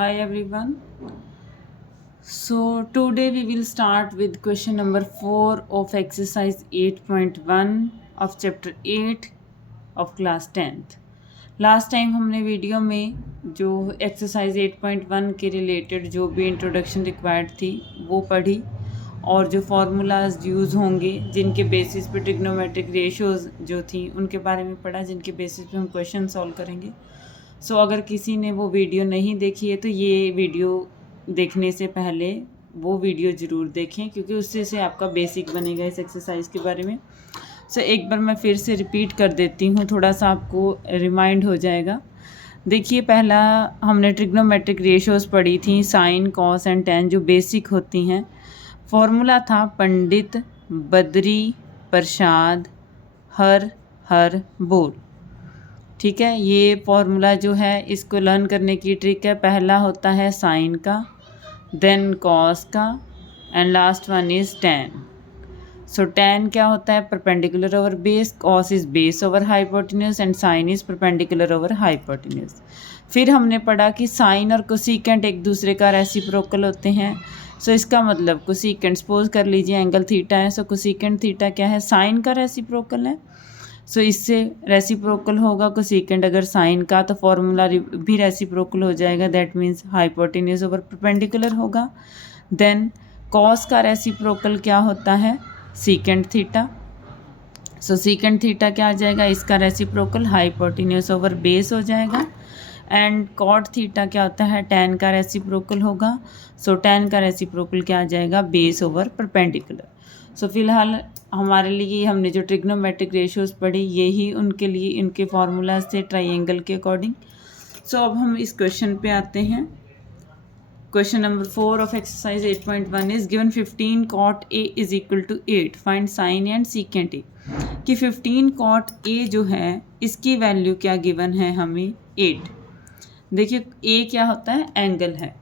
Hi everyone. So today we will start with question number 4 of exercise 8.1 of chapter 8 of class 10th. Last time हमने video में जो exercise 8.1 के related जो भी introduction required थी वो पढ़ी और जो फार्मूलाज यूज़ होंगे जिनके बेसिस पे ट्रिग्नोमेट्रिक रेशियोज जो थी उनके बारे में पढ़ा, जिनके बेसिस पे हम क्वेश्चन सॉल्व करेंगे। सो अगर किसी ने वो वीडियो नहीं देखी है तो ये वीडियो देखने से पहले वो वीडियो ज़रूर देखें, क्योंकि उससे से आपका बेसिक बनेगा इस एक्सरसाइज के बारे में। सो एक बार मैं फिर से रिपीट कर देती हूँ, थोड़ा सा आपको रिमाइंड हो जाएगा। देखिए, पहला हमने ट्रिग्नोमेट्रिक रेशियोज पढ़ी थी, साइन, कॉस एंड टेन, जो बेसिक होती हैं। फॉर्मूला था पंडित, बद्री, प्रसाद, हर बोल। ठीक है, ये फॉर्मूला जो है इसको लर्न करने की ट्रिक है। पहला होता है साइन का, देन कॉस का and last one is tan. So tan क्या होता है? Perpendicular over base, cos is base over hypotenuse and sine is perpendicular over hypotenuse. फिर हमने पढ़ा कि साइन और कोसिकेंट एक दूसरे का रेसिप्रोकल होते हैं। सो इसका मतलब कोसिकेंट, सपोज कर लीजिए एंगल थीटा है, सो कोसिकेंट थीटा क्या है? साइन का रेसिप्रोकल है। सो इससे रेसिप्रोकल होगा कोसिकेंट अगर साइन का, तो फॉर्मूला भी रेसिप्रोकल हो जाएगा, that means hypotenuse over perpendicular होगा। देन कॉस का रेसिप्रोकल क्या होता है? Secant theta. So secant theta क्या आ जाएगा? इसका रेसिप्रोकल हाइपोटेन्यूज ओवर बेस हो जाएगा। एंड कॉट थीटा क्या होता है? टेन का रेसिप्रोकल होगा। सो टेन का रेसिप्रोकल क्या आ जाएगा? Base over perpendicular. सो फिलहाल हमारे लिए हमने जो ट्रिग्नोमेट्रिक रेशियोज पढ़ी यही उनके लिए इनके फार्मूलाज थे ट्राइंगल के अकॉर्डिंग। सो अब हम इस क्वेश्चन पे आते हैं। Question number 4 of exercise 8.1 is given 15 cot A is equal to 8, find sine and secant A। कि 15 cot A जो है इसकी वैल्यू क्या गिवन है हमें? 8। देखिए A क्या होता है? एंगल है।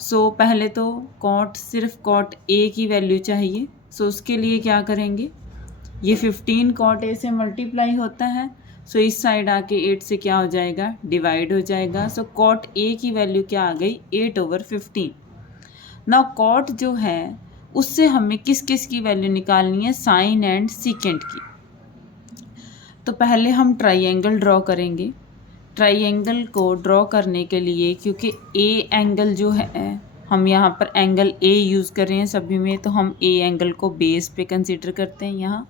सो पहले तो सिर्फ cot A की वैल्यू चाहिए। सो उसके लिए क्या करेंगे? ये 15 cot A से मल्टीप्लाई होता है। सो इस साइड आके 8 से क्या हो जाएगा? डिवाइड हो जाएगा। सो cot A की वैल्यू क्या आ गई? 8/15। नाउ cot जो है उससे हमें किस किस की वैल्यू निकालनी है? साइन एंड सीकेंट की। तो पहले हम ट्राइंगल ड्रॉ करेंगे। ट्राइंगल को ड्रॉ करने के लिए, क्योंकि ए एंगल जो है हम यहाँ पर एंगल ए यूज़ कर रहे हैं सभी में, तो हम ए एंगल को बेस पे कंसीडर करते हैं। यहाँ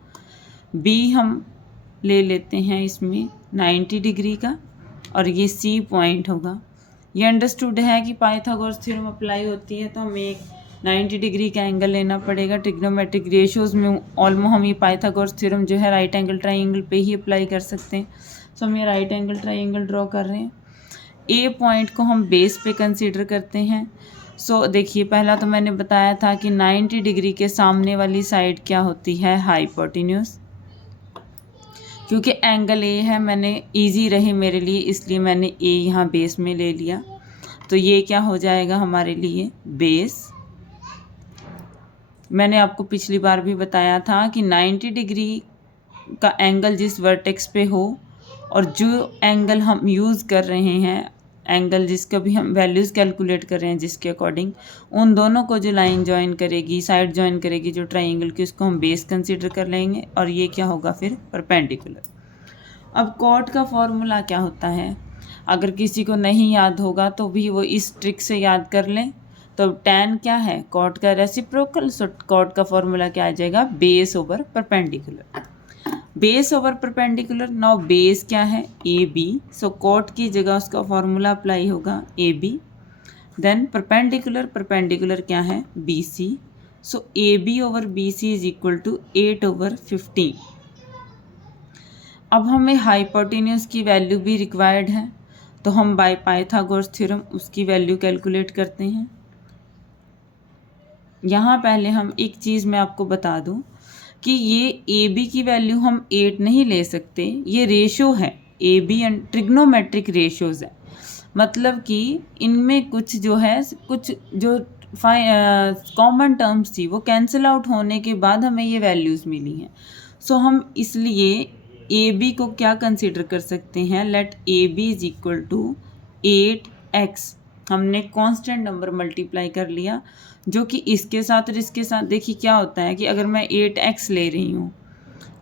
बी हम ले लेते हैं इसमें 90 डिग्री का, और ये सी पॉइंट होगा। ये अंडरस्टूड है कि पाइथागोरस थ्योरम अप्लाई होती है तो हमें एक 90 डिग्री का एंगल लेना पड़ेगा। ट्रिग्नोमेट्रिक रेशियोज में ऑलमोस्ट हम ये पाइथागोरस थ्योरम जो है राइट एंगल ट्राइंगल पे ही अप्लाई कर सकते हैं। सो हम ये राइट एंगल ट्राइंगल ड्रॉ कर रहे हैं। ए पॉइंट को हम बेस पे कंसीडर करते हैं। सो देखिए, पहला तो मैंने बताया था कि 90 डिग्री के सामने वाली साइड क्या होती है? हाइपोटेन्यूज। क्योंकि एंगल ए है, मैंने इजी रहे मेरे लिए इसलिए मैंने ए यहाँ बेस में ले लिया। तो ये क्या हो जाएगा हमारे लिए? बेस। मैंने आपको पिछली बार भी बताया था कि 90 डिग्री का एंगल जिस वर्टेक्स पे हो और जो एंगल हम यूज़ कर रहे हैं, एंगल जिसका भी हम वैल्यूज़ कैलकुलेट कर रहे हैं जिसके अकॉर्डिंग, उन दोनों को जो लाइन ज्वाइन करेगी, साइड ज्वाइन करेगी जो ट्राइंगल की, उसको हम बेस कंसीडर कर लेंगे और ये क्या होगा फिर? परपेंडिकुलर। अब कॉट का फॉर्मूला क्या होता है? अगर किसी को नहीं याद होगा तो भी वो इस ट्रिक से याद कर लें। तो tan क्या है? कॉट का रेसिप्रोकल। सो कॉट का फॉर्मूला क्या आ जाएगा? Base over perpendicular. Base over perpendicular. Now base क्या है? A B. सो कॉट की जगह उसका फॉर्मूला अप्लाई होगा A B. Then perpendicular, perpendicular क्या है? B C. So A B over B C is equal to 8/15। अब हमें हाइपोटेन्यूज की वैल्यू भी रिक्वायर्ड है, तो हम बाय पाइथागोरस थ्योरम उसकी वैल्यू कैलकुलेट करते हैं। यहाँ पहले हम एक चीज़ मैं आपको बता दूँ कि ये ए बी की वैल्यू हम 8 नहीं ले सकते, ये रेशो है। A B and trigonometric ratios है, मतलब कि इनमें कुछ जो है, कुछ जो कॉमन टर्म्स थी वो कैंसिल आउट होने के बाद हमें ये वैल्यूज़ मिली हैं। सो हम इसलिए ए बी को क्या कंसिडर कर सकते हैं? Let A B is equal to 8x। हमने कांस्टेंट नंबर मल्टीप्लाई कर लिया जो कि इसके साथ और इसके साथ। देखिए क्या होता है कि अगर मैं 8x ले रही हूँ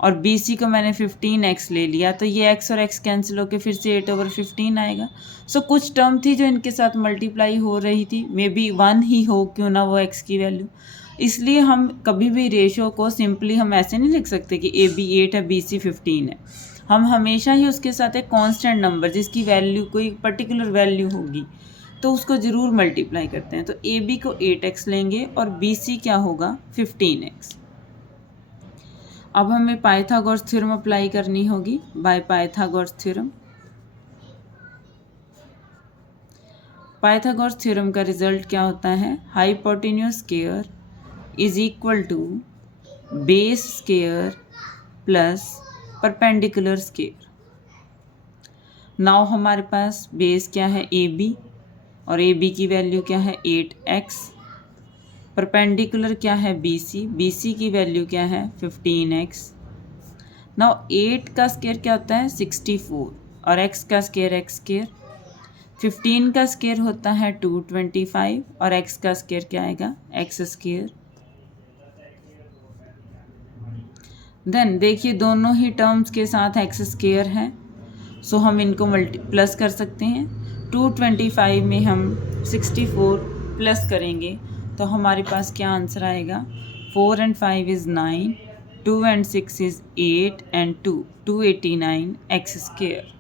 और BC को मैंने 15x ले लिया तो ये x और x कैंसिल होकर फिर से 8/15 आएगा। सो कुछ टर्म थी जो इनके साथ मल्टीप्लाई हो रही थी, मे बी 1 ही हो क्यों ना वो x की वैल्यू। इसलिए हम कभी भी रेशो को सिंपली हम ऐसे नहीं लिख सकते कि AB 8 है BC 15 है। हम हमेशा ही उसके साथ एक कांस्टेंट नंबर जिसकी वैल्यू कोई पर्टिकुलर वैल्यू होगी तो उसको ज़रूर मल्टीप्लाई करते हैं। तो AB को 8x लेंगे और BC क्या होगा 15x। अब हमें पाइथागोरस थ्योरम अप्लाई करनी होगी by Pythagoras theorem. Pythagoras theorem का रिजल्ट क्या होता है, hypotenuse square is equal to base square plus perpendicular square. Now हमारे पास बेस क्या है AB और AB की वैल्यू क्या है 8x, परपेंडिकुलर क्या है BC की वैल्यू क्या है 15x। नाउ 8 का स्क्वायर क्या होता है 64 और x का स्क्वायर x स्क्वायर, 15 का स्क्वायर होता है 225 और x का स्क्वायर क्या आएगा x स्क्वायर। देन देखिए दोनों ही टर्म्स के साथ x स्क्वायर है, सो हम इनको प्लस कर सकते हैं। 225 में हम 64 प्लस करेंगे तो हमारे पास क्या आंसर आएगा, 4 and 5 is 9, 2 and 6 is 8 and 289 x square.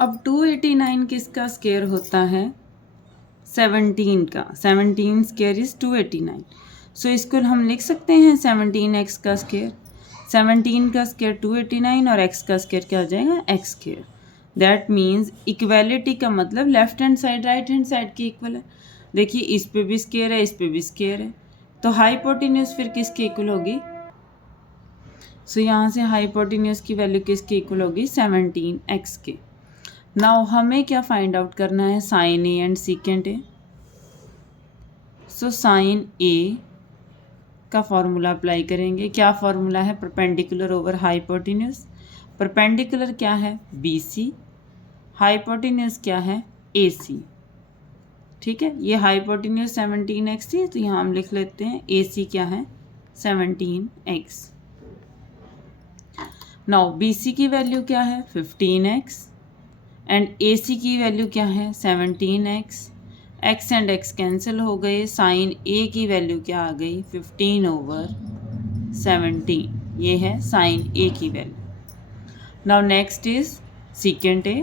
अब 289 किसका स्क्वायर होता है 17 का, 17 स्क्वायर इज 289। सो इसको हम लिख सकते हैं 17x का स्क्वायर, 17 का स्क्वायर 289 और x का स्क्वायर क्या हो जाएगा x square. That means equality का मतलब left hand side right hand side की इक्वल है। देखिए इस पे भी स्क्वायर है इस पे भी स्क्वायर है, तो हाइपोटेन्यूज फिर किसके इक्वल होगी। सो यहाँ से हाइपोटेन्यूज की वैल्यू किसके इक्वल होगी 17x के। नाउ हमें क्या फाइंड आउट करना है, sine A and secant A. So sine A का फॉर्मूला अप्लाई करेंगे। क्या फॉर्मूला है, परपेंडिकुलर ओवर हाइपोटेन्यूज। परपेंडिकुलर क्या है BC, हाइपोटेन्यूज क्या है AC। ठीक है, ये हाइपोटेन्यूज 17x थी तो यहाँ हम लिख लेते हैं AC क्या है 17x। नाउ BC की वैल्यू क्या है 15x एंड AC की वैल्यू क्या है 17x। x and x cancel हो गए, साइन A की वैल्यू क्या आ गई 15/17, ये है साइन A की value. Now next is secant A।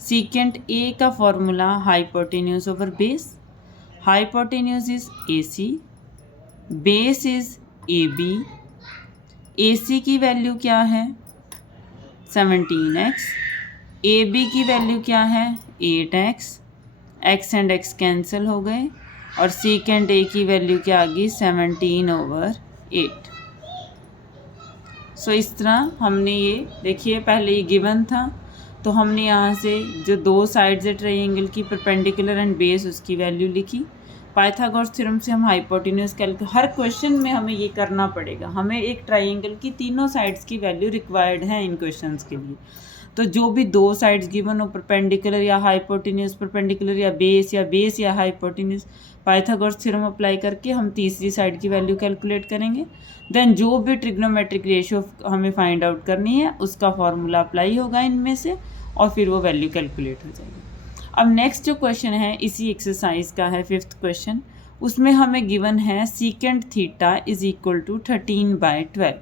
Secant A का formula hypotenuse over base. Hypotenuse is AC, base is AB, AC की वैल्यू क्या है 17x, AB की वैल्यू क्या है 8x, x and x cancel हो गए और सीकेंट A की वैल्यू क्या आ गई 17/8। सो इस तरह हमने ये देखिए पहले ये गिवन था तो हमने यहाँ से जो दो साइड्स है ट्रायंगल की परपेंडिकुलर एंड बेस उसकी वैल्यू लिखी। पाइथागोरस थ्योरम से हम हाइपोटेन्यूज कैलकुलेट, हर क्वेश्चन में हमें ये करना पड़ेगा, हमें एक ट्रायंगल की तीनों साइड्स की वैल्यू रिक्वायर्ड है इन क्वेश्चंस के लिए। तो जो भी दो साइड्स गिवन हो परपेंडिकुलर या हाइपोटेन्यूज, परपेंडिकुलर या बेस या हाइपोटेन्यूज, पाइथागोरस थ्योरम अप्लाई करके हम तीसरी साइड की वैल्यू कैलकुलेट करेंगे। देन जो भी ट्रिग्नोमेट्रिक रेशियो हमें फाइंड आउट करनी है उसका फॉर्मूला अप्लाई होगा इनमें से और फिर वो वैल्यू कैलकुलेट हो जाएगी। अब नेक्स्ट जो क्वेश्चन है इसी एक्सरसाइज का है 5th क्वेश्चन, उसमें हमें गिवन है secant theta is equal to 13/12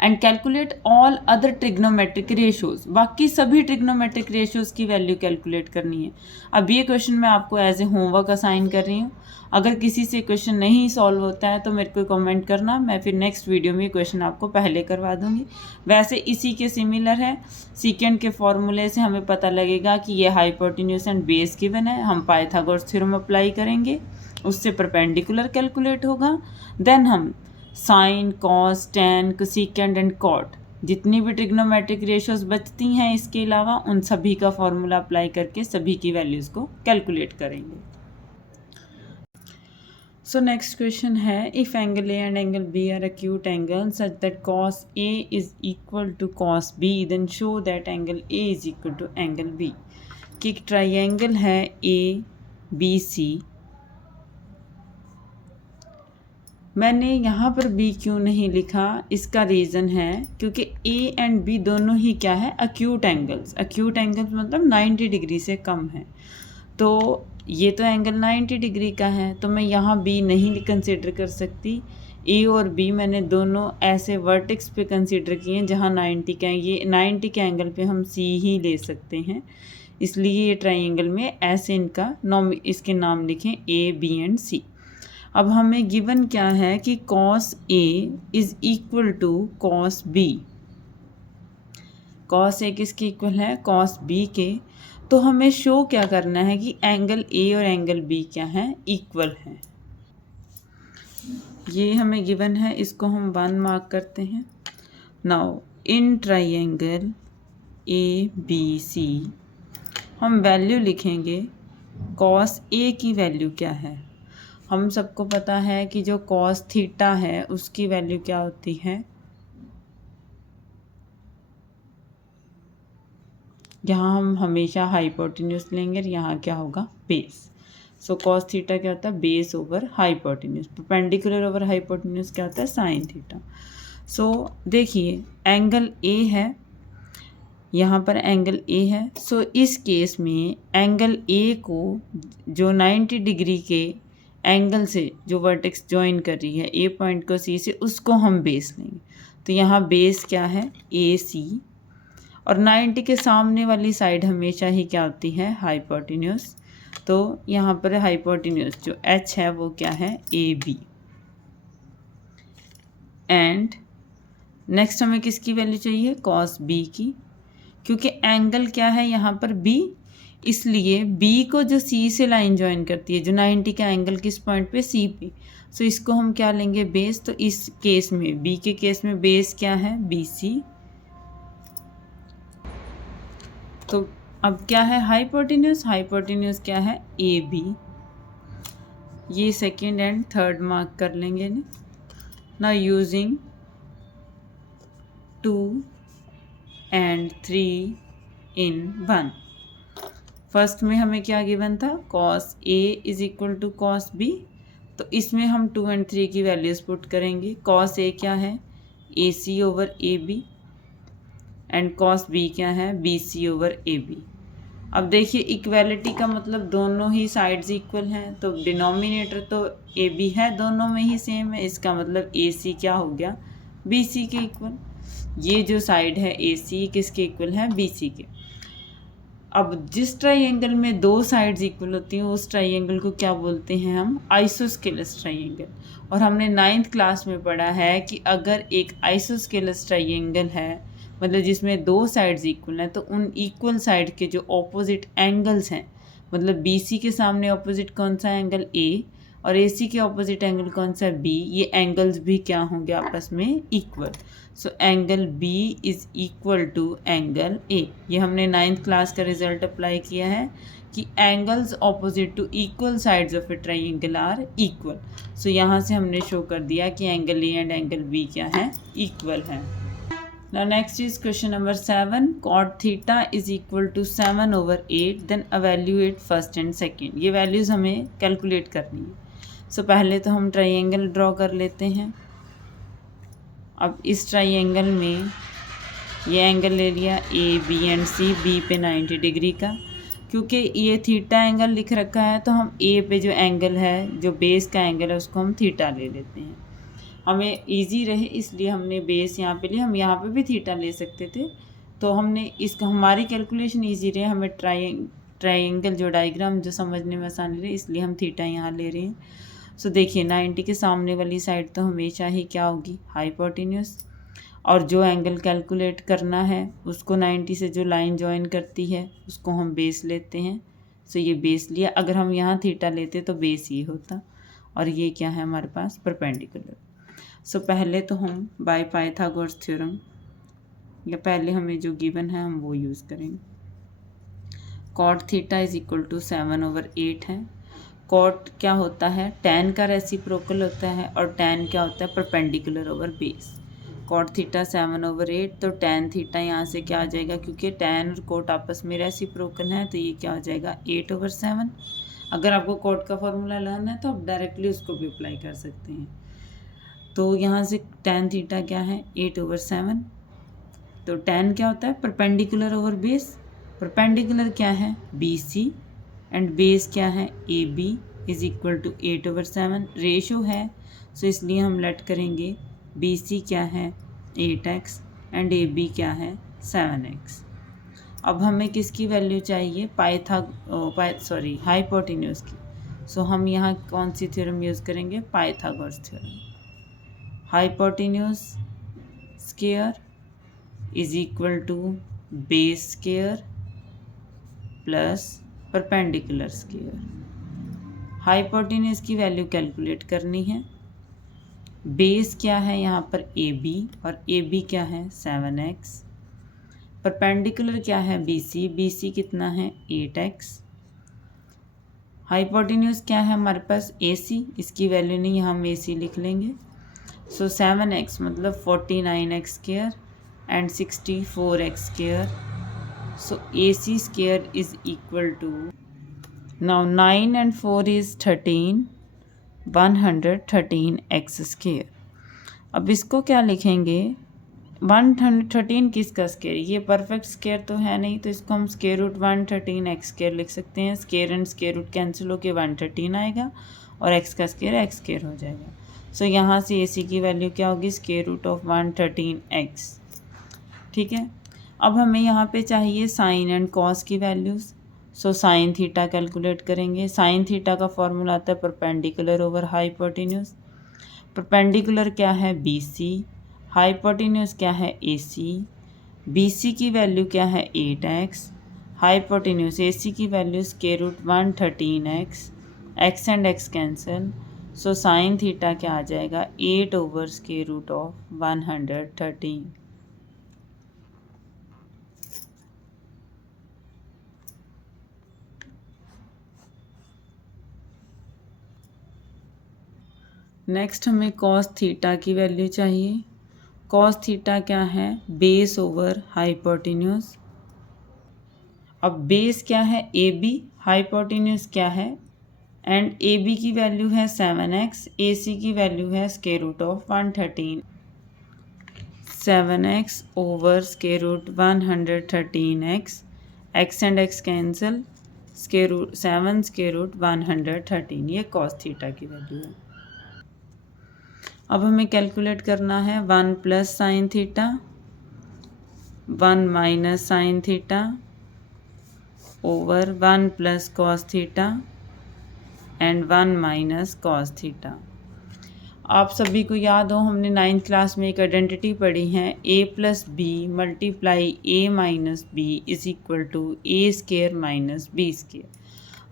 and calculate all other trigonometric ratios. बाकी सभी ट्रिग्नोमेट्रिक रेशियोज की वैल्यू कैलकुलेट करनी है। अब ये क्वेश्चन मैं आपको एज ए होमवर्क असाइन कर रही हूँ। अगर किसी से क्वेश्चन नहीं सॉल्व होता है तो मेरे को कमेंट करना, मैं फिर नेक्स्ट वीडियो में क्वेश्चन आपको पहले करवा दूंगी। वैसे इसी के सिमिलर है, सीकेंट के फॉर्मूले से हमें पता लगेगा कि ये हाइपोटेन्यूज एंड बेस गिवन है, हम पाइथागोरस थ्योरम अप्लाई करेंगे, उससे परपेंडिकुलर कैलकुलेट होगा। देन हम sine, cos, tan, cosecant and cot जितनी भी ट्रिग्नोमेट्रिक रेशियोज बचती हैं इसके अलावा उन सभी का फॉर्मूला अप्लाई करके सभी की वैल्यूज को कैलकुलेट करेंगे। सो नेक्स्ट क्वेश्चन है, if angle A and angle B are acute angle such that cos A is equal to cos B then show that angle A is equal to angle B. कि एक ट्राइंगल है A B सी। मैंने यहाँ पर B क्यों नहीं लिखा, इसका रीज़न है क्योंकि ए एंड बी दोनों ही क्या है, एक्यूट एंगल्स। एक्यूट एंगल्स मतलब 90 डिग्री से कम है। तो ये तो एंगल 90 डिग्री का है, तो मैं यहाँ बी नहीं कंसिडर कर सकती। ए और बी मैंने दोनों ऐसे वर्टेक्स पे कंसिडर किए हैं जहाँ 90 का है। ये 90 के एंगल पे हम सी ही ले सकते हैं, इसलिए ये ट्राइंगल में ऐसे इनका इसके नाम लिखें ए बी एंड सी। अब हमें गिवन क्या है कि cos A is equal to cos B। cos A किसके इक्वल है, cos B के। तो हमें शो क्या करना है कि एंगल A और एंगल B क्या है, इक्वल है। ये हमें गिवन है, इसको हम 1 मार्क करते हैं। नाउ इन ट्राइंगल ABC हम वैल्यू लिखेंगे। cos A की वैल्यू क्या है, हम सबको पता है कि जो cos थीटा है उसकी वैल्यू क्या होती है, यहाँ हम हमेशा हाइपोटेन्यूज लेंगे, यहाँ क्या होगा, बेस। सो cos थीटा क्या होता है, base over hypotenuse. Perpendicular over hypotenuse क्या होता है, साइन थीटा। सो देखिए एंगल ए है, यहाँ पर एंगल ए है। सो इस केस में एंगल ए को जो 90 डिग्री के एंगल से जो वर्टेक्स ज्वाइन कर रही है ए पॉइंट को सी से, उसको हम बेस लेंगे। तो यहाँ बेस क्या है, ए सी, और 90 के सामने वाली साइड हमेशा ही क्या होती है, हाइपोटेन्यूज। तो यहाँ पर हाइपोटेन्यूज जो एच है वो क्या है, ए बी। एंड नेक्स्ट हमें किसकी वैल्यू चाहिए, cos बी की, क्योंकि एंगल क्या है यहाँ पर बी, इसलिए बी को जो सी से लाइन ज्वाइन करती है, जो 90 का एंगल किस पॉइंट पे, सी पे। सो इसको हम क्या लेंगे, बेस। तो इस केस में बी के केस में बेस क्या है, बी सी। तो अब क्या है, हाइपोटेन्यूज। हाइपोटेन्यूज क्या है, ए बी। ये सेकेंड एंड थर्ड मार्क कर लेंगे ना। Now using 2 and 3 in 1। First में हमें क्या गिवन था, cos A is equal to cos B। तो इसमें हम 2 and 3 की वैल्यूज़ पुट करेंगे। cos A क्या है, AC over AB, and cos B क्या है, BC ओवर AB। अब देखिए इक्वेलिटी का मतलब दोनों ही साइड्स इक्वल हैं, तो डिनोमिनेटर तो AB है, दोनों में ही सेम है। इसका मतलब AC क्या हो गया, BC के इक्वल। ये जो साइड है AC किसके इक्वल है, BC के। अब जिस ट्राइंगल में दो साइड्स इक्वल होती हैं उस ट्राइंगल को क्या बोलते हैं हम, आइसोस्केलस ट्राइंगल। और हमने 9th क्लास में पढ़ा है कि अगर एक आइसोस्केलस ट्राइंगल है, मतलब जिसमें दो साइड्स इक्वल हैं, तो उन इक्वल साइड के जो ऑपोजिट एंगल्स हैं, मतलब BC के सामने ऑपोजिट कौन सा एंगल, A, और AC के ऑपोजिट एंगल कौन सा, B, ये एंगल्स भी क्या होंगे, आपस में equal. So angle B is equal to angle A। ये हमने 9th क्लास का रिजल्ट अप्लाई किया है कि angles opposite to equal sides of a triangle are equal. So यहाँ से हमने शो कर दिया कि angle A and angle B क्या है, इक्वल है। Now next is question number 7. Cot theta is equal to 7 over 8. Then evaluate first and second. ये वैल्यूज़ हमें कैलकुलेट करनी है। सो पहले तो हम ट्राइंगल ड्रॉ कर लेते हैं। अब इस ट्राइंगल में ये एंगल ले लिया A B and C, B पे 90 डिग्री का। क्योंकि ये थीटा एंगल लिख रखा है तो हम ए पे जो एंगल है, जो बेस का एंगल है, उसको हम थीटा ले लेते हैं। हमें इजी रहे इसलिए हमने बेस यहाँ पे लिया। हम यहाँ पे भी थीटा ले सकते थे, तो हमने इसका, हमारी कैलकुलेशन इजी रहे, हमें ट्राइंगल जो डायग्राम जो समझने में आसानी रहे, इसलिए हम थीटा यहाँ ले रहे हैं। सो देखिए 90 के सामने वाली साइड तो हमेशा ही क्या होगी, हाइपोटेन्यूज। और जो एंगल कैलकुलेट करना है उसको 90 से जो लाइन ज्वाइन करती है उसको हम बेस लेते हैं। सो ये बेस लिया। अगर हम यहाँ थीटा लेते तो बेस ये होता, और ये क्या है हमारे पास, परपेंडिकुलर। सो पहले तो हम बाय पाइथागोरस थ्योरम, या पहले हमें जो गिवन है हम वो यूज़ करेंगे। Cot theta is equal to 7 over 8 है। कॉट क्या होता है, tan का रेसिप्रोकल होता है, और tan क्या होता है, perpendicular over base. Cot theta 7/8, तो टेन थीटा यहाँ से क्या आ जाएगा, क्योंकि टेन और कोट आपस में रेसिप्रोकल है तो ये क्या हो जाएगा 8/7। अगर आपको कोट का फॉर्मूला लर्न है तो आप डायरेक्टली उसको भी अप्लाई कर सकते हैं। तो यहाँ से टेन थीटा क्या है 8/7। तो टेन क्या होता है परपेंडिकुलर ओवर बेस, परपेंडिकुलर क्या है BC एंड बेस क्या है AB is equal to 8/7। Ratio है सो इसलिए हम लेट करेंगे BC क्या है 8x एंड AB क्या है 7x। अब हमें किसकी वैल्यू चाहिए हाइपोटेन्यूज की। सो हम यहाँ कौन सी थ्योरम यूज़ करेंगे Pythagoras theorem. Hypotenuse square is equal to base square plus perpendicular square. Hypotenuse की वैल्यू कैलकुलेट करनी है। बेस क्या है यहाँ पर AB और AB क्या है 7x। परपेंडिकुलर क्या है BC कितना है 8x। हाइपोटेन्यूज क्या है हमारे पास AC, इसकी वैल्यू नहीं हम AC लिख लेंगे। सो 7x मतलब 49x square and 64x square. So AC square is equal to, now 9 and 4 is 13, 113x square. अब इसको क्या लिखेंगे 113 किसका स्क्वायर, ये परफेक्ट स्क्वायर तो है नहीं, तो इसको हम स्क्वायर रूट 113x स्क्वायर लिख सकते हैं। Square and square root cancel होकर 113 आएगा और x का स्क्वायर x स्क्वायर हो जाएगा। सो यहाँ से AC की वैल्यू क्या होगी स्क्वायर रूट ऑफ 113x। ठीक है, अब हमें यहाँ पे चाहिए साइन एंड कॉस की वैल्यूज़। सो साइन थीटा कैलकुलेट करेंगे। साइन थीटा का फॉर्मूला आता है परपेंडिकुलर ओवर हाइपोटेन्यूज। परपेंडिकुलर क्या है BC, हाइपोटेन्यूज क्या है AC। BC की वैल्यू क्या है 8x, हाइपोटेन्यूज AC की value square root 113x, x and x cancel. So sine theta क्या आ जाएगा 8 over square root of 113। Next हमें कॉस थीटा की वैल्यू चाहिए। कॉस थीटा क्या है बेस ओवर हाइपोटेन्यूज। अब बेस क्या है AB, हाइपोटेन्यूज क्या है एंड AB की वैल्यू है 7x, AC की वैल्यू है square root of 113। 7x over square root 113x, x and x cancel, square root 7 square root 113, ये कॉस थीटा की वैल्यू है। अब हमें कैलकुलेट करना है 1 plus sine theta, 1 minus sine theta over 1 plus cos theta and 1 minus cos theta. आप सभी को याद हो हमने 9th क्लास में एक आइडेंटिटी पढ़ी है A plus B multiply A minus B is equal to A square minus B square.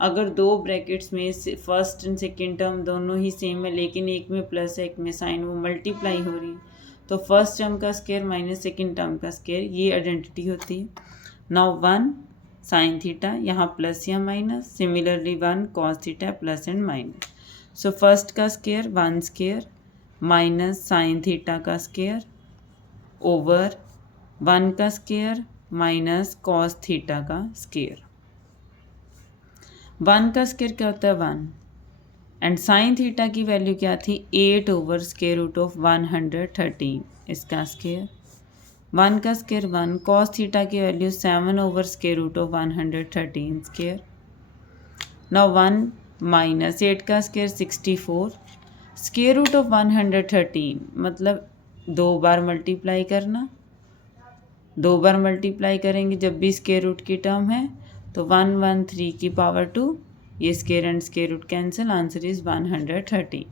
अगर दो ब्रैकेट्स में फर्स्ट एंड सेकेंड टर्म दोनों ही सेम है लेकिन एक में प्लस है एक में साइन, वो मल्टीप्लाई हो रही है, तो फर्स्ट टर्म का स्क्वायर माइनस सेकेंड टर्म का स्क्वायर, ये आइडेंटिटी होती है। नाउ 1 साइन थीटा यहाँ प्लस या minus, similarly 1 cos theta plus and minus. So first का square 1 square minus sine theta का स्क्वायर ओवर 1 का स्क्वायर माइनस कॉस थीटा का स्क्वायर। 1 का स्क्वायर क्या होता है 1 एंड साइन थीटा की वैल्यू क्या थी 8 ओवर स्क्वायर रूट ऑफ 113, इसका स्क्वायर। 1 का स्क्वायर 1, कॉस थीटा की value 7 over square root of 113 square. Now 1 minus 8 का स्क्वायर 64, स्क्वायर रूट ऑफ 113 मतलब 2 बार मल्टीप्लाई करना, 2 बार मल्टीप्लाई करेंगे जब भी स्क्वायर रूट की टर्म है तो 113 की पावर 2, ये square and square root cancel, answer is 113।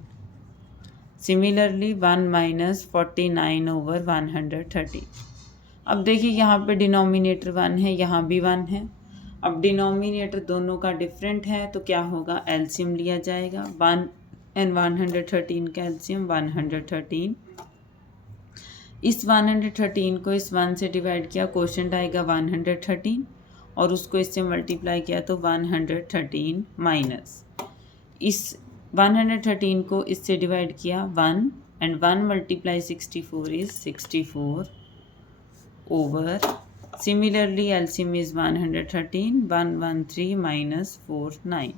Similarly 1 minus 49 over 130। अब देखिए यहाँ पे डिनोमिनेटर 1 है, यहाँ भी 1 है। अब डिनोमिनेटर दोनों का डिफरेंट है तो क्या होगा एलसीएम लिया जाएगा। 1 एंड 113 का एलसीएम 113। इस 113 को इस 1 से डिवाइड किया, क्वोशंट आएगा 113 और उसको इससे मल्टीप्लाई किया तो 113 माइनस इस 113 को इससे डिवाइड किया 1 and 1 multiply 64 is 64 over, similarly LCM is 113, 113 minus 4 9।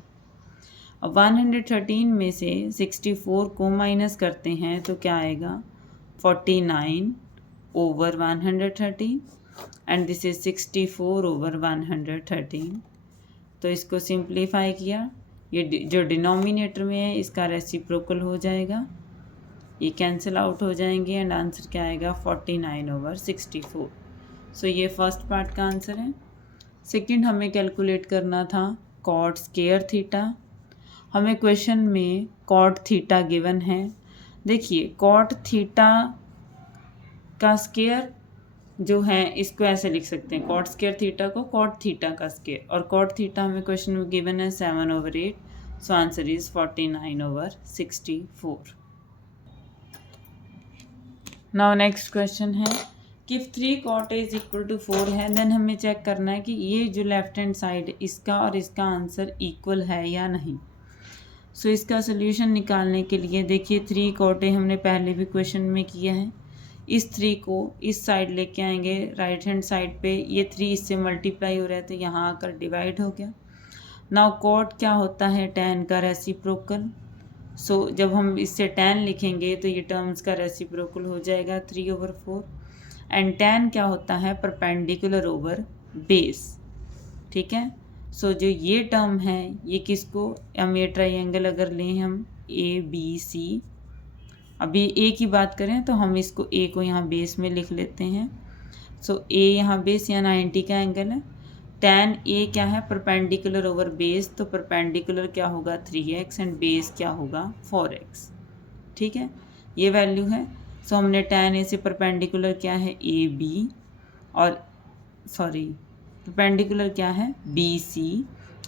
अब 113 में से 64 को माइनस करते हैं तो क्या आएगा 49 over 113 and this is 64 over 113। तो इसको सिंप्लीफाई किया, ये जो डिनोमिनेटर में है इसका रेसिप्रोकल हो जाएगा, ये कैंसिल आउट हो जाएंगे एंड आंसर क्या आएगा 49 ओवर 64। सो ये फर्स्ट पार्ट का आंसर है। सेकंड हमें कैलकुलेट करना था कॉट स्क्वायर थीटा। हमें क्वेश्चन में कॉट थीटा गिवन है। देखिए कॉट थीटा का स्क्वायर जो है इसको ऐसे लिख सकते हैं, कॉट स्क्वायर थीटा को कॉट थीटा का स्क्वायर, और कॉट थीटा हमें क्वेश्चन में गिवन है 7 over 8, so answer is 49 over 64। Now next question है कि if 3 cot A is equal to 4 है, देन हमें चेक करना है कि ये जो लेफ्ट हैंड साइड इसका और इसका आंसर इक्वल है या नहीं। सो इसका सोल्यूशन निकालने के लिए देखिए 3 cot A हमने पहले भी क्वेश्चन में किया है, इस 3 को इस साइड लेके आएंगे राइट हैंड साइड पे, ये 3 इससे मल्टीप्लाई हो रहा है तो यहाँ आकर डिवाइड हो गया। नाउ कॉट क्या होता है tan का रेसिप्रोकल, सो जब हम इससे tan लिखेंगे तो ये टर्म्स का रेसिप्रोकल हो जाएगा 3 over 4 एंड tan क्या होता है परपेंडिकुलर ओवर बेस, ठीक है। सो जो ये टर्म है ये किसको, हम ये ट्राइंगल अगर लें हम ABC, अभी ए की बात करें तो हम इसको ए को यहाँ बेस में लिख लेते हैं। सो ए यहाँ बेस या 90 का एंगल है। tan ए क्या है परपेंडिकुलर ओवर बेस, तो परपेंडिकुलर क्या होगा 3x एंड बेस क्या होगा 4x, ठीक है, ये वैल्यू है। सो हमने tan ए से परपेंडिकुलर क्या है AB और सॉरी परपेंडिकुलर क्या है BC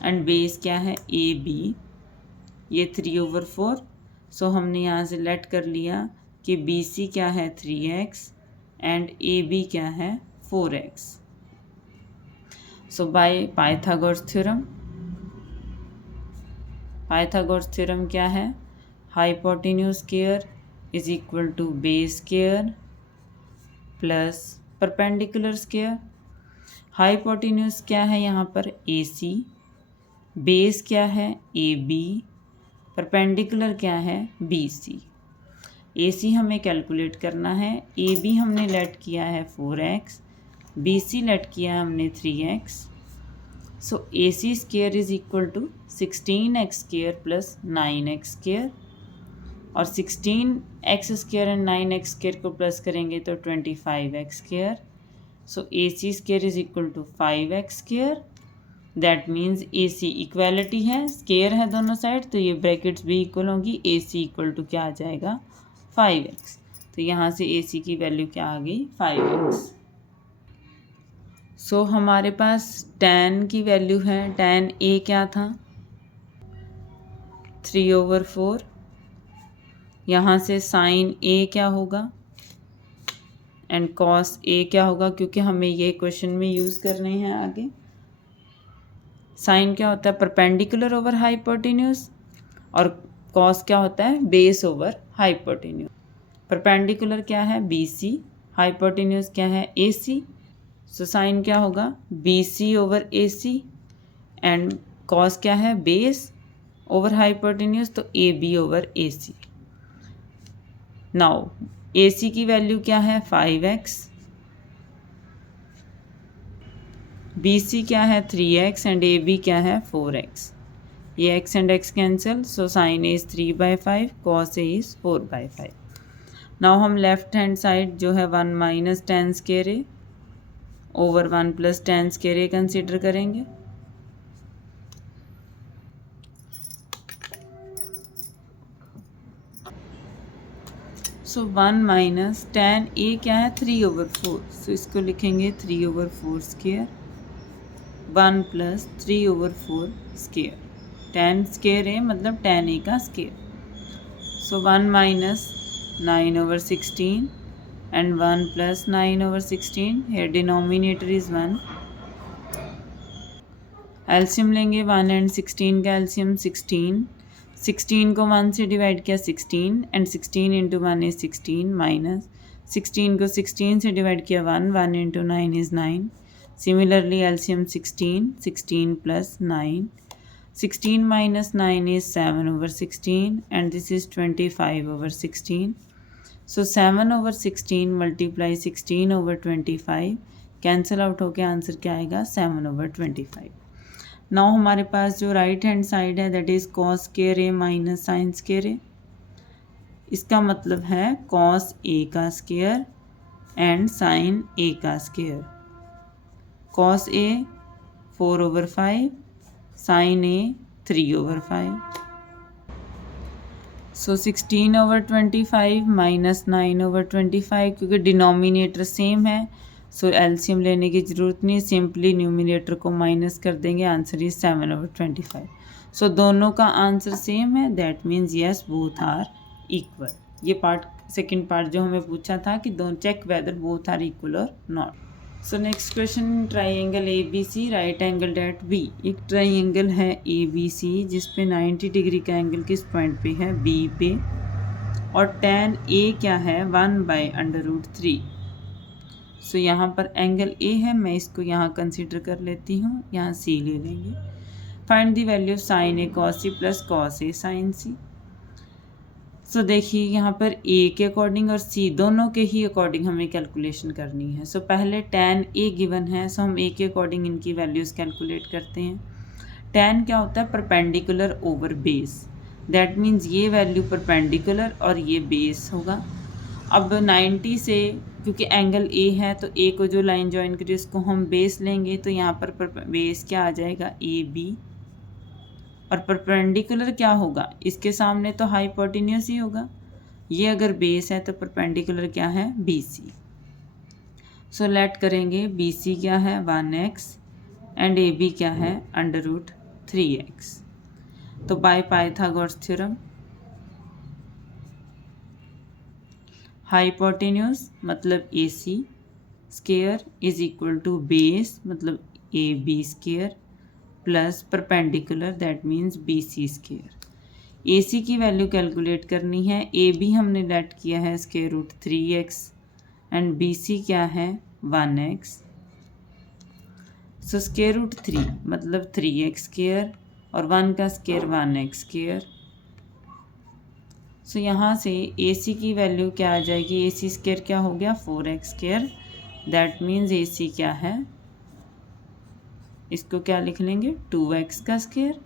एंड बेस क्या है AB, ये 3 over 4। सो हमने यहाँ से लेट कर लिया कि BC क्या है 3x एंड AB क्या है 4x। So by Pythagoras theorem, Pythagoras theorem क्या है, hypotenuse square is equal to base square plus perpendicular square. Hypotenuse क्या है यहाँ पर AC, बेस क्या है AB, परपेंडिकुलर क्या है BC। AC हमें कैलकुलेट करना है, AB हमने लेट किया है 4x, BC लेट किया हमने 3x। So AC square is equal to 16x square plus 9x square, और 16x square and 9x square को प्लस करेंगे तो 25x square. So AC square is equal to 5x square, that means AC equality है, square है दोनों side तो ये brackets भी इक्वल होंगी, AC इक्वल टू क्या आ जाएगा 5x। तो यहाँ से AC की वैल्यू क्या आ गई 5x। सो हमारे पास tan की वैल्यू है, tan A क्या था 3 over 4, यहाँ से sin A क्या होगा एंड cos A क्या होगा, क्योंकि हमें ये क्वेश्चन में यूज़ करने हैं आगे। साइन क्या होता है परपेंडिकुलर ओवर हाइपोटेन्यूज और कॉस क्या होता है बेस ओवर हाइपोटेन्यूज। परपेंडिकुलर क्या है BC, हाइपोटेन्यूज क्या है AC। सो साइन क्या होगा BC over AC and cos क्या है बेस ओवर हाइपोटेन्यूज तो AB over AC। Now AC की वैल्यू क्या है 5x, BC क्या है 3x एंड AB क्या है 4x। ये x and x cancel, so sign A is 3/5, cos A is 4/5। Now हम लेफ्ट हैंड साइड जो है 1 minus tan square A over 1 plus tan square A consider करेंगे। सो 1 minus tan A क्या है 3 over 4, सो इसको लिखेंगे 3 over 4 square, 1 plus 3 over 4 square, tan square है मतलब tan A का square. So 1 minus 9 over 16 and 1 plus 9 over 16, here denominator is 1। एल्सियम लेंगे 1 and 16 का एल्सियम 16, 16 को 1 से डिवाइड किया 16 एंड 16 इंटू 1 इज़ 16 माइनस 16 को 16 से डिवाइड किया 1 1 into 9 is 9. Similarly, LCM 16 plus 9. 16 minus 9 is 7 over 16 and this is 25 over 16. So 7 over 16 multiply 16 over 25. Cancel out होके answer क्या आएगा 7 over 25. नाउ हमारे पास जो राइट हैंड साइड है that is cos square A minus sine square A. इसका मतलब है कॉस ए का स्क्वायर एंड साइन ए का square. Cos A 4 over 5, sign A 3 over 5. So 16 over 25 minus 9 over 25, क्योंकि डिनोमिनेटर सेम है सो LCM लेने की ज़रूरत नहीं, सिंपली न्यूमिनेटर को माइनस कर देंगे. Answer is 7 over 25. सो दोनों का आंसर सेम है, that means yes both are equal. ये पार्ट सेकेंड पार्ट जो हमें पूछा था कि दोनों check whether both are equal और not. So next question, triangle A B C right angle at B. एक ट्राइंगल है ए बी सी जिसपे 90 डिग्री का एंगल किस पॉइंट पे है बी पे, और tan ए क्या है 1/√3. सो यहाँ पर एंगल ए है, मैं इसको यहाँ कंसीडर कर लेती हूँ, यहाँ सी ले लेंगे. Find the value of sine A cos C plus cos A sine C. So देखिए यहाँ पर ए के अकॉर्डिंग और सी दोनों के ही अकॉर्डिंग हमें कैलकुलेशन करनी है. सो पहले tan ए गिवन है, सो हम ए के अकॉर्डिंग इनकी वैल्यूज़ कैलकुलेट करते हैं. tan क्या होता है perpendicular over base, that means ये वैल्यू परपेंडिकुलर और ये बेस होगा. अब 90 से क्योंकि एंगल ए है तो ए को जो लाइन ज्वाइन करिए उसको हम बेस लेंगे, तो यहाँ पर बेस क्या आ जाएगा ए बी, और परपेंडिकुलर क्या होगा इसके सामने तो हाइपोटेन्यूस ही होगा. ये अगर बेस है तो परपेंडिकुलर क्या है बी सी. सो लेट करेंगे बी सी क्या है 1x एंड ए बी क्या है √3x. तो बाय पाइथागोरस थ्योरम हाइपोटेन्यूस मतलब A C square is equal to base मतलब A B square plus perpendicular that means B C square. A C की value calculate करनी है. ए बी हमने late किया है √3x एंड बी सी क्या है 1x. सो √3 मतलब 3x स्क्वायर और 1 का स्क्वायर 1x स्क्वायर. सो यहाँ से ए सी की वैल्यू क्या आ जाएगी, ए सी स्क्वायर क्या हो गया 4x स्क्वायर, दैट मीन्स ए सी क्या है, इसको क्या लिख लेंगे 2x का स्क्वायर.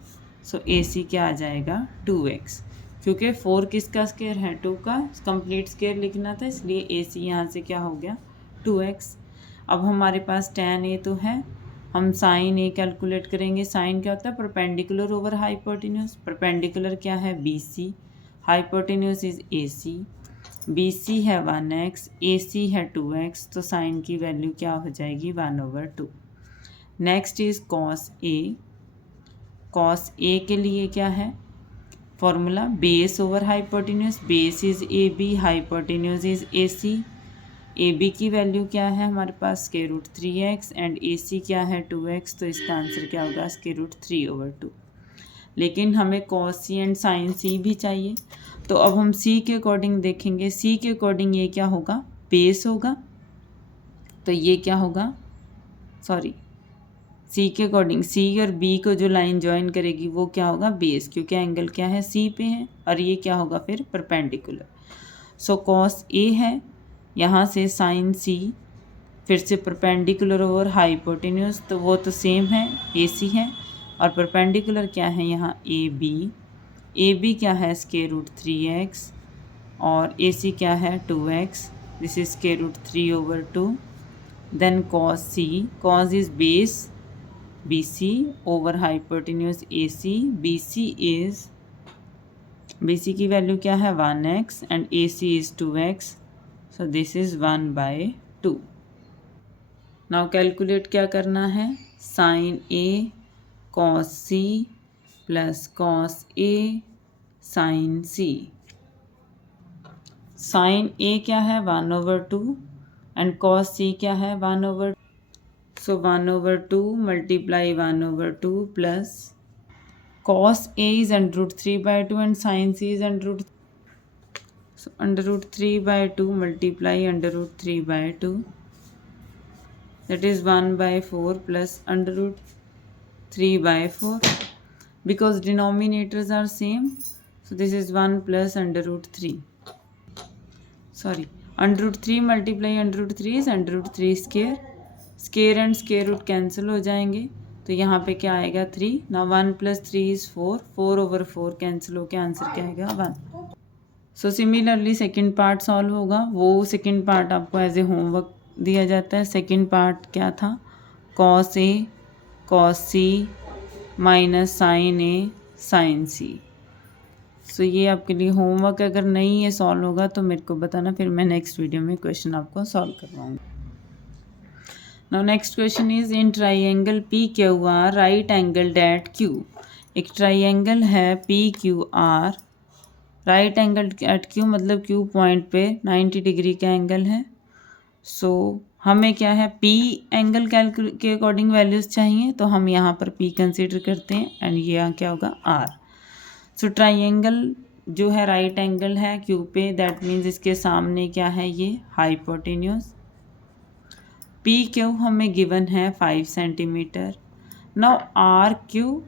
सो ए सी क्या आ जाएगा 2x, क्योंकि 4 किसका स्क्वायर है 2 का, कंप्लीट स्क्वायर लिखना था इसलिए ए सी यहाँ से क्या हो गया 2x. अब हमारे पास tan ए तो है, हम साइन ए कैलकुलेट करेंगे. साइन क्या होता है परपेंडिकुलर ओवर हाइपोटेन्यूस, परपेंडिकुलर क्या है B C, hypotenuse is A C, B C है 1x, ए सी है 2x, तो साइन की वैल्यू क्या हो जाएगी 1/2. Next is cos A. Cos A के लिए क्या है formula base over hypotenuse, base is A B, hypotenuse is A C. A B की वैल्यू क्या है हमारे पास √3x एंड ए सी क्या है 2x, तो इसका आंसर क्या होगा √3/2. लेकिन हमें कॉस सी एंड साइन सी भी चाहिए, तो अब हम सी के अकॉर्डिंग देखेंगे. सी के अकॉर्डिंग ये क्या होगा बेस होगा, तो ये क्या होगा सॉरी सी के अकॉर्डिंग सी और बी को जो लाइन ज्वाइन करेगी वो क्या होगा बेस, क्योंकि एंगल क्या है सी पे है, और ये क्या होगा फिर परपेंडिकुलर. सो कॉस ए है, यहाँ से साइन सी, फिर से परपेंडिकुलर ओवर हाइपोटेन्यूस, तो वो तो सेम है ए सी है, और परपेंडिकुलर क्या है यहाँ ए बी. ए बी क्या है √3x और ए सी क्या है 2x, this is √3/2. Then cos C, cos is base B C over hypotenuse A C, B C की वैल्यू क्या है 1x and A C is 2x, so this is 1/2. Now calculate क्या करना है sine A cos C plus cos A sine C. Sine A क्या है 1/2 and cos C क्या है 1/2. So 1/2 multiply 1/2 plus cos A is under root 3 by 2 and sin C is under root. So under root 3 by 2 multiply under root 3 by 2. That is 1 by 4 plus under root 3 by 4. Because denominators are same, so this is 1 plus under root 3. Sorry, under root 3 multiply under root 3 is under root 3 square. Square and square root cancel हो जाएंगे, तो यहाँ पे क्या आएगा 3. ना 1 plus 3 is 4. 4 over 4 cancel होके answer क्या आएगा 1. So similarly second part solve होगा. वो सेकेंड पार्ट आपको एज ए होमवर्क दिया जाता है. सेकेंड पार्ट क्या था, cos A cos C minus sin A sin C. सो ये आपके लिए होमवर्क. अगर नहीं ये सॉल्व होगा तो मेरे को बताना, फिर मैं नेक्स्ट वीडियो में क्वेश्चन आपको सॉल्व करवाऊँगी. Now next question is in triangle P Q R right angle at Q. एक ट्राइंगल है P Q R, right angle at Q मतलब क्यू पॉइंट पे 90 डिग्री का एंगल है. सो हमें क्या है पी एंगल के अकॉर्डिंग वैल्यूज़ चाहिए, तो हम यहाँ पर पी कंसीडर करते हैं एंड ये यहाँ क्या होगा आर. सो ट्राइंगल जो है राइट एंगल है क्यू पे, दैट मीन्स इसके सामने क्या है ये हाइपोटेन्यूज. पी क्यू हमें गिवन है 5 centimetre. Now R Q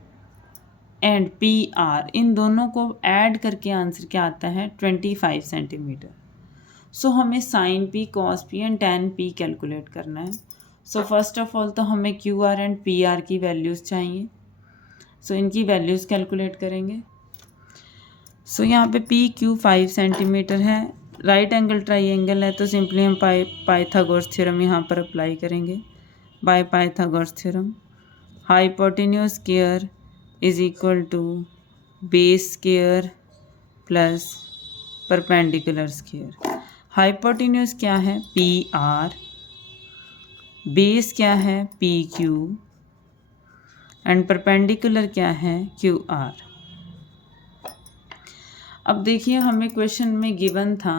and P R इन दोनों को ऐड करके आंसर क्या आता है 25 सेंटीमीटर. सो हमें sine P cos P and tan P calculate करना है. सो फर्स्ट ऑफ ऑल तो हमें Q R and P R की वैल्यूज़ चाहिए. सो इनकी वैल्यूज़ कैलकुलेट करेंगे. सो यहाँ पे पी क्यू 5 सेंटीमीटर है, राइट एंगल ट्राइंगल है, तो सिंपली हम पाइथागोरस थ्योरम यहाँ पर अप्लाई करेंगे. By Pythagoras theorem hypotenuse square is equal to base square plus perpendicular square. Hypotenuse क्या है पी आर, बेस क्या है पी क्यू एंड परपेंडिकुलर क्या है क्यू आर. अब देखिए हमें क्वेश्चन में गिवन था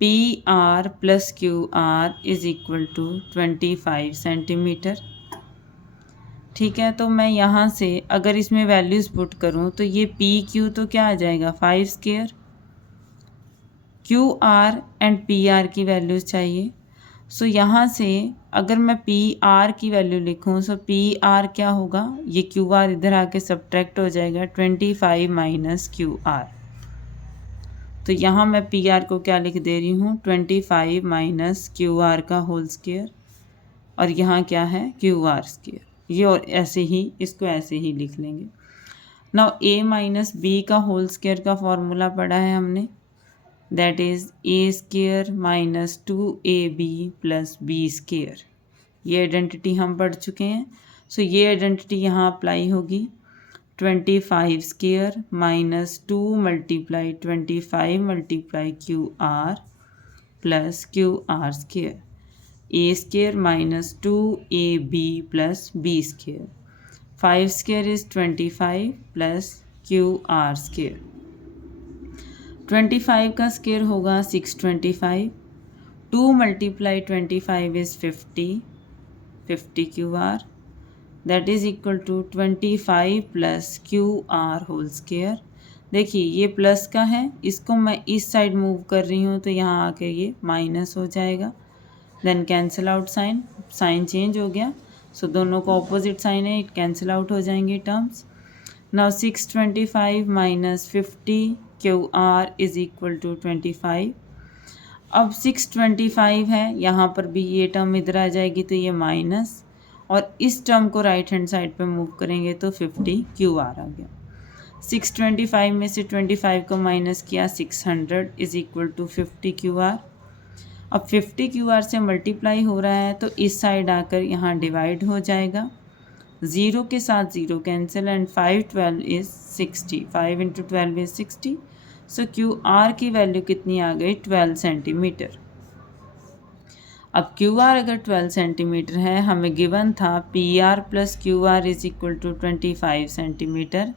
P R plus Q R is equal to 25 centimetre. ठीक है, तो मैं यहाँ से अगर इसमें वैल्यूज़ पुट करूँ तो ये पी क्यू तो क्या आ जाएगा 5 square. Q R and P R की वैल्यूज़ चाहिए. सो यहाँ से अगर मैं पी आर की वैल्यू लिखूँ, सो पी आर क्या होगा, ये क्यू आर इधर आके सब्ट्रैक्ट हो जाएगा 25 माइनस क्यू आर. तो यहाँ मैं पी आर को क्या लिख दे रही हूँ 25 माइनस क्यू आर का होल स्क्वायर, और यहाँ क्या है क्यू आर स्क्वायर. ये और ऐसे ही इसको ऐसे ही लिख लेंगे. नाउ ए माइनस बी का होल स्क्वायर का फॉर्मूला पढ़ा है हमने, that is A square minus 2ab plus B square. ये आइडेंटिटी हम पढ़ चुके हैं. सो ये आइडेंटिटी यहाँ अप्लाई होगी. 25 square minus 2 multiply 25 multiply Q R plus Q R square. A square minus 2ab plus B square. 5 square is 25 plus Q R square. 25 का square होगा 625. 2 multiply 25 is 50 Q R, that is equal to 25 plus Q R whole square. देखिए ये plus का है, इसको मैं इस side move कर रही हूँ तो यहाँ आके ये माइनस हो जाएगा. Then cancel out sign change हो गया. सो दोनों को ऑपोजिट साइन है, कैंसिल आउट हो जाएंगे terms. Now 625 minus 50 Q R is equal to 25. अब 625 है, यहाँ पर भी ये टर्म इधर आ जाएगी तो ये माइनस, और इस टर्म को राइट हैंड साइड पे मूव करेंगे तो 50 क्यू आर आ गया. 625 में से 25 को माइनस किया 600 is equal to 50 Q R. अब 50 क्यू आर से मल्टीप्लाई हो रहा है तो इस साइड आकर यहाँ डिवाइड हो जाएगा. 0 के साथ 0 cancel and 512 is 60. 5 into 12 is 60. So Q R की वैल्यू कितनी आ गई 12 सेंटीमीटर. अब क्यू आर अगर 12 सेंटीमीटर है, हमें गिवन था P R plus Q R is equal to 25 centimetre.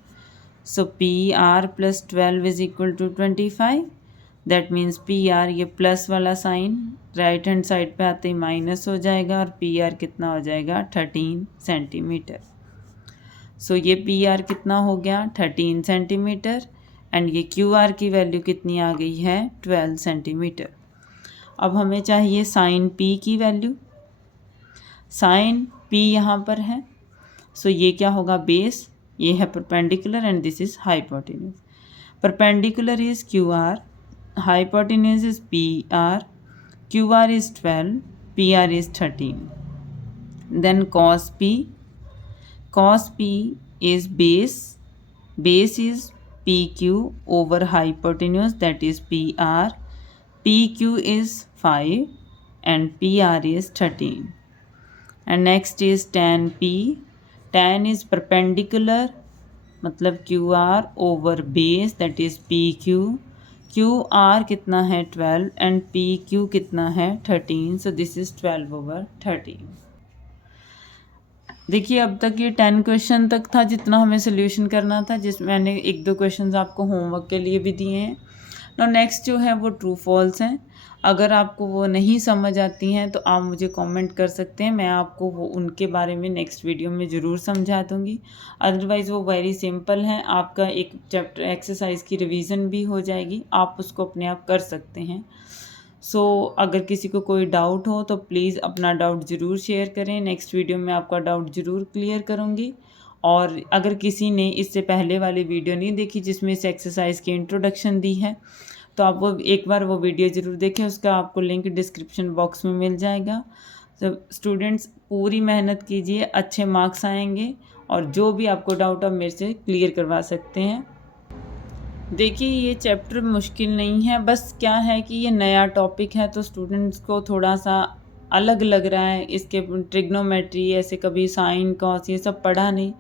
So P R plus 12 is equal to 25. That means P R, ये plus वाला साइन राइट हैंड साइड पे आते ही माइनस हो जाएगा, और पी आर कितना हो जाएगा 13 सेंटीमीटर. सो ये पी आर कितना हो गया 13 सेंटीमीटर एंड ये क्यू आर की वैल्यू कितनी आ गई है 12 सेंटीमीटर। अब हमें चाहिए साइन पी की वैल्यू। साइन पी यहाँ पर है, सो ये क्या होगा बेस, ये है perpendicular and this is hypotenuse. Perpendicular is Q R, hypotenuse is PR, QR is 12, PR is 13. Then cos P is base is PQ over hypotenuse, that is PR. PQ is 5 and PR is 13. And next is tan P. Tan is perpendicular, मतलब QR over base, that is PQ. QR कितना है 12 and PQ कितना है 13, सो this is 12 over 13। देखिए अब तक ये 10 question तक था जितना हमें सोल्यूशन करना था, जिसमें मैंने 1-2 क्वेश्चंस आपको होमवर्क के लिए भी दिए हैं। और नेक्स्ट जो है वो ट्रू फॉल्स हैं। अगर आपको वो नहीं समझ आती हैं तो आप मुझे कमेंट कर सकते हैं, मैं आपको वो उनके बारे में नेक्स्ट वीडियो में ज़रूर समझा दूँगी। अदरवाइज़ वो वेरी सिंपल हैं, आपका एक चैप्टर एक्सरसाइज की रिवीजन भी हो जाएगी, आप उसको अपने आप कर सकते हैं। सो अगर किसी को कोई डाउट हो तो प्लीज़ अपना डाउट ज़रूर शेयर करें, नेक्स्ट वीडियो में आपका डाउट ज़रूर क्लियर करूँगी। और अगर किसी ने इससे पहले वाली वीडियो नहीं देखी जिसमें इस एक्सरसाइज की इंट्रोडक्शन दी है, तो आप वो एक बार वो वीडियो ज़रूर देखें, उसका आपको लिंक डिस्क्रिप्शन बॉक्स में मिल जाएगा। तो स्टूडेंट्स पूरी मेहनत कीजिए, अच्छे मार्क्स आएंगे और जो भी आपको डाउट आप मेरे से क्लियर करवा सकते हैं। देखिए ये चैप्टर मुश्किल नहीं है, बस क्या है कि ये नया टॉपिक है तो स्टूडेंट्स को थोड़ा सा अलग लग रहा है। इसके ट्रिग्नोमेट्री ऐसे कभी साइन कॉस ये सब पढ़ा नहीं,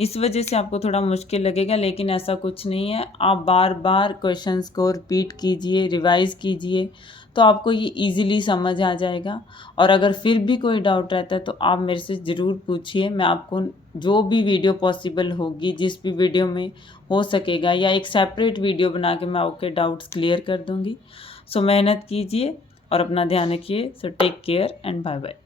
इस वजह से आपको थोड़ा मुश्किल लगेगा, लेकिन ऐसा कुछ नहीं है। आप बार बार क्वेश्चंस को रिपीट कीजिए, रिवाइज कीजिए, तो आपको ये इजीली समझ आ जाएगा। और अगर फिर भी कोई डाउट रहता है तो आप मेरे से ज़रूर पूछिए, मैं आपको जो भी वीडियो पॉसिबल होगी, जिस भी वीडियो में हो सकेगा, या एक सेपरेट वीडियो बना के मैं आपके डाउट्स क्लियर कर दूँगी। सो मेहनत कीजिए और अपना ध्यान रखिए। So take care and bye bye.